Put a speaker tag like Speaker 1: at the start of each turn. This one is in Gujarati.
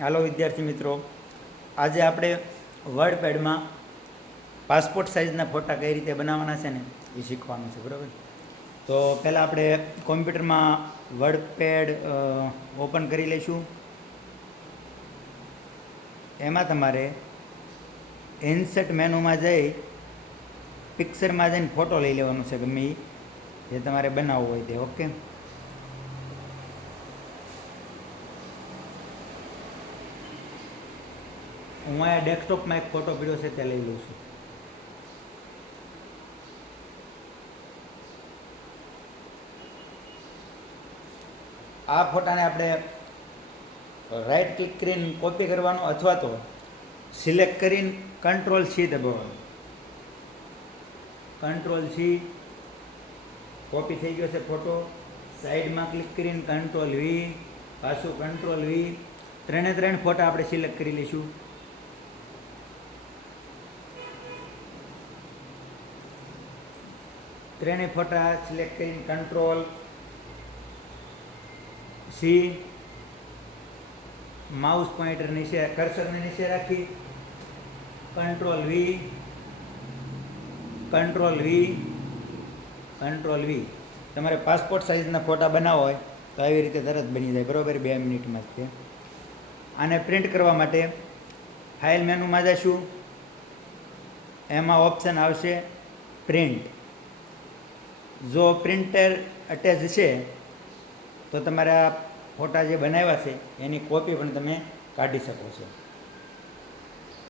Speaker 1: હાલો વિદ્યાર્થી મિત્રો, આજે આપણે વર્ડ પેડમાં પાસપોર્ટ સાઇઝના ફોટા કઈ રીતે બનાવવાના છે ને એ શીખવાનું છે, બરાબર? તો પહેલાં આપણે કોમ્પ્યુટરમાં વર્ડ પેડ ઓપન કરી લઈશું. એમાં તમારે હેન્ડસેટ મેનુમાં જઈ પિક્ચરમાં જઈને ફોટો લઈ લેવાનો છે, ગમે એ જે તમારે બનાવવો હોય તે, ઓકે? હું અહીંયા ડેસ્કટોપમાં એક ફોટો પીડ્યો છે તે લઈ લઉં છું. આ ફોટાને આપણે રાઈટ ક્લિક કરીને કોપી કરવાનો અથવા તો સિલેક્ટ કરીને કંટ્રોલ સી દબાવવાનું. કંટ્રોલ સી કોપી થઈ ગયો છે ફોટો સાઈડમાં ક્લિક કરીને કંટ્રોલ વી પાછું કંટ્રોલ વી ત્રણે ત્રણ ફોટા આપણે સિલેક્ટ કરી લઈશું. ત્રણેય ફોટા સિલેક્ટ કરીને કંટ્રોલ સી માઉસ પોઈન્ટર નીચે કર્સરને નીચે રાખી control V control V control V તમારે પાસપોર્ટ સાઇઝના ફોટા બનાવવા હોય તો આવી રીતે તરત બની જાય, બરાબર? બે મિનિટમાં તે. આને પ્રિન્ટ કરવા માટે ફાઇલ મેનુમાં જશું એમાં ઓપ્શન આવશે પ્રિન્ટ જો પ્રિન્ટર અટેચ છે, તો તમારા ફોટા જે બનાવ્યા છે, એની કોપી પણ તમે કાઢી શકો છો.